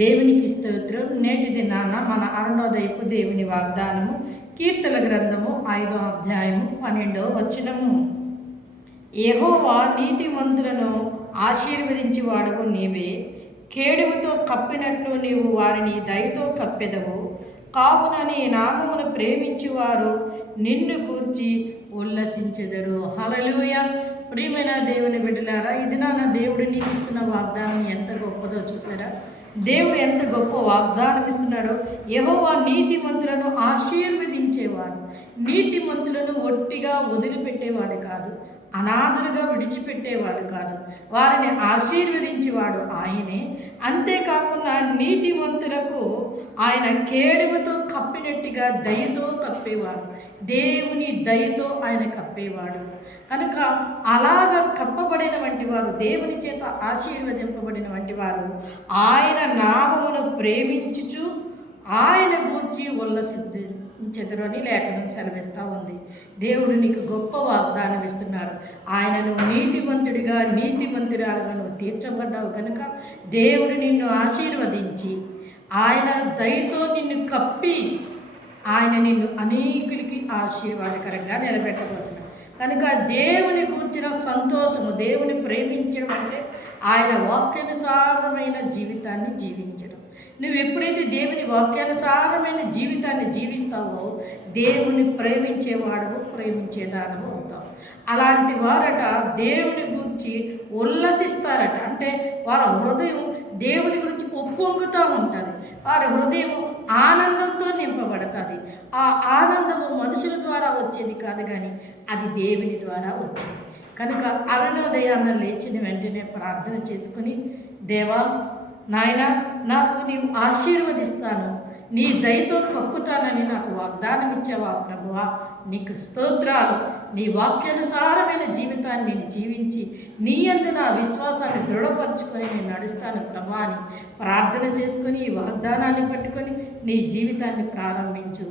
దేవునికి స్తోత్రం. నేటి దినాన మన అరుణోదయపు దేవుని వాగ్దానము కీర్తన గ్రంథము 5వ అధ్యాయము 12వ వచనము. యెహోవా నీతిమంతులను ఆశీర్వదించువాడవు నీవే, కేడుముతో కప్పినట్లు నీవు వారిని దయతో కప్పెదవు. కావున నీ నామమును ప్రేమించువారు నిన్ను గూర్చి ఉల్లసించెదరు. హల్లెలూయా. ప్రియమైన దేవుని బిడ్డలారా, ఇది నా దేవుడు నీకు ఇస్తున్న వాగ్దానం ఎంత గొప్పదో చూసారా? దేవుడు ఎంత గొప్ప వాగ్దానం ఇస్తున్నాడో. యెహోవా నీతిమంతులను ఆశీర్వదించేవాడు. నీతిమంతులను ఒట్టిగా వదిలిపెట్టేవాడు కాదు, అనాథలుగా విడిచిపెట్టేవాడు కాదు, వారిని ఆశీర్వదించేవాడు ఆయనే. అంతేకాకుండా నీతిమంతులకు ఆయన కేడుముతో కప్పినట్టుగా దయతో కప్పేవాడు. దేవుని దయతో ఆయన కప్పేవాడు కనుక అలాగ కప్పబడిన వంటి వారు, దేవుని చేత ఆశీర్వదింపబడిన వంటి వారు ఆయన నామమును ప్రేమించుచు ఆయన గూర్చి ఉల్లసించెదరు అని లేఖనం సెలవిస్తూ ఉంది. దేవుడు నీకు గొప్ప వాగ్దానం ఇస్తున్నాడు. ఆయనను నీతిమంతుడిగా నీతిమంతురాలుగా నువ్వు తీర్చబడ్డావు కనుక దేవుడు నిన్ను ఆశీర్వదించి ఆయన దయతో నిన్ను కప్పి ఆయన నిన్ను అనేకులకి ఆశీర్వాదకరంగా నిలబెట్టబోతున్నాడు. కనుక దేవుని కూర్చిన సంతోషము, దేవుని ప్రేమించడం అంటే ఆయన వాక్యానుసారమైన జీవితాన్ని జీవించడం. నువ్వు ఎప్పుడైతే దేవుని వాక్యానుసారమైన జీవితాన్ని జీవిస్తావో దేవుని ప్రేమించేవాడవు, ప్రేమించేదానవు అవుతావు. అలాంటి వారట దేవుని గురించి ఉల్లసిస్తారట. అంటే వారి హృదయం దేవుని గురించి ఒప్పొంగుతూ ఉంటుంది. వారి హృదయం ఆనందంతో నింపబడుతుంది. ఆ ఆనందము మనుషుల ద్వారా వచ్చేది కాదు, కానీ అది దేవుని ద్వారా వచ్చేది. కనుక అరుణోదయాన్న లేచిన వెంటనే ప్రార్థన చేసుకుని, దేవా నాయన నాకు నీవు ఆశీర్వదిస్తాను, నీ దయతో కప్పుతానని నాకు వాగ్దానం ఇచ్చావా ప్రభువా, నీకు స్తోత్రాలు. నీ వాక్యానుసారమైన జీవితాన్ని నేను జీవించి నీ యందు నా విశ్వాసాన్ని దృఢపరుచుకొని నేను నడుస్తాను ప్రభా అని ప్రార్థన చేసుకొని ఈ వాగ్దానాన్ని పట్టుకొని నీ జీవితాన్ని ప్రారంభించు.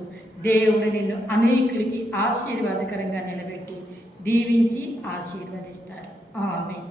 దేవుడు నిన్ను అనేకులకి ఆశీర్వాదకరంగా నిలబెట్టి దీవించి ఆశీర్వదిస్తారు. ఆమేన్.